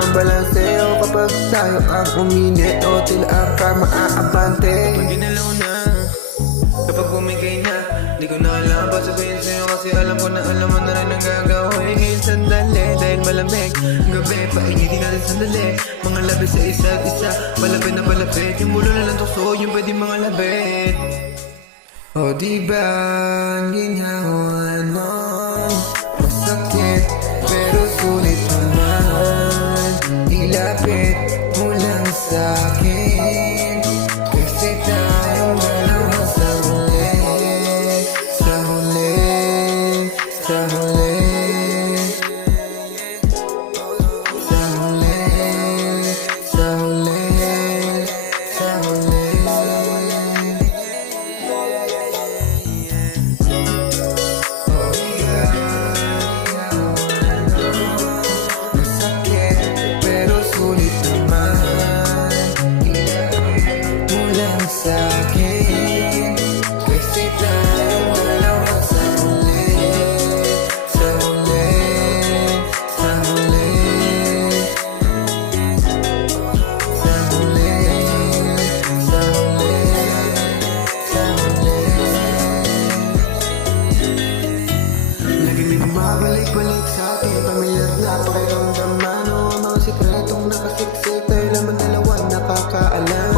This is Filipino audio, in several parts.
ang balanseo kapag tayo ang uminit o tila ang karma aabante. Kapag ginalaw na, kapag bumigay na, di ko na alam pa sabihin sa'yo kasi alam ko na alam mo na rin ang gagawin. Ngayon sandali dahil malamig gabi, painitin natin sandali. Mga labi sa isa't isa, malapit na palapit. Yung mulo na lang tukso, yung pwede mga labit. O diba ang ginhawa nun? Masakit pero sulit naman. Ilapit mo lang sa'kin, kasi tayong dalawa sa huli. Sa huli, sa huli, sa huli, sa huli, sa huli. Sa'kin, kasi tayong dalawa sa huli. Sa huli, sa huli, sa huli, sa huli, sa huli. Lagi may bumabalik-balik sa atin, pamilyar na pakiramdaman o mga sikretong nakasiksik. Tayo naman dalawa nakakaalam.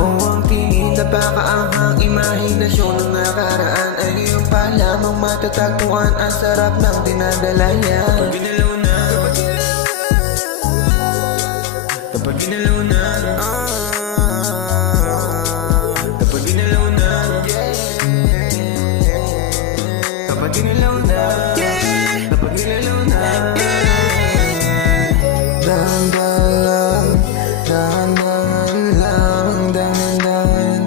Napakaanghang imahinasyon ng nakaraan ay ngayon pa lamang matatagpuan. Ang sarap ng dinadala yan. Kapag ginalaw na, kapag ginalaw na, kapag ginalaw na, kapag ginalaw na, kapag ginalaw na. Dahan-dahan lang, dahan-dahan lang, dahan-dahan.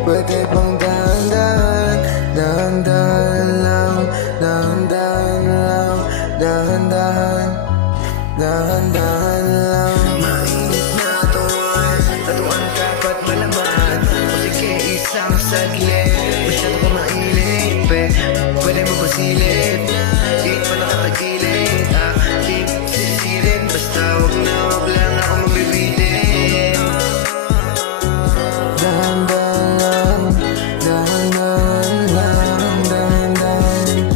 Pwede bang dahan-dahan, dahan-dahan lang, dahan-dahan lang, dahan-dahan, dahan-dahan lang. Mainit na tuwan, tatuan ka ba't malaman? O sige isang saglit, masyado ka mainit, pwede mo pasilip, di pa nakatagilid, di sisirin, basta wag lang ako mabibitin. Dahan-dahan lang, dahan-dahan lang, dahan-dahan.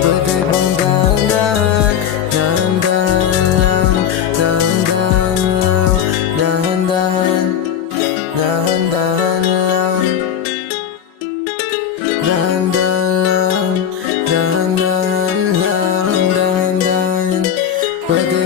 Pwede bang dahan-dahan, dahan-dahan lang, dahan-dahan lang, dahan-dahan, dahan-dahan lang, dahan-dahan lang, dahan-dahan lang, dahan-dahan. Pwede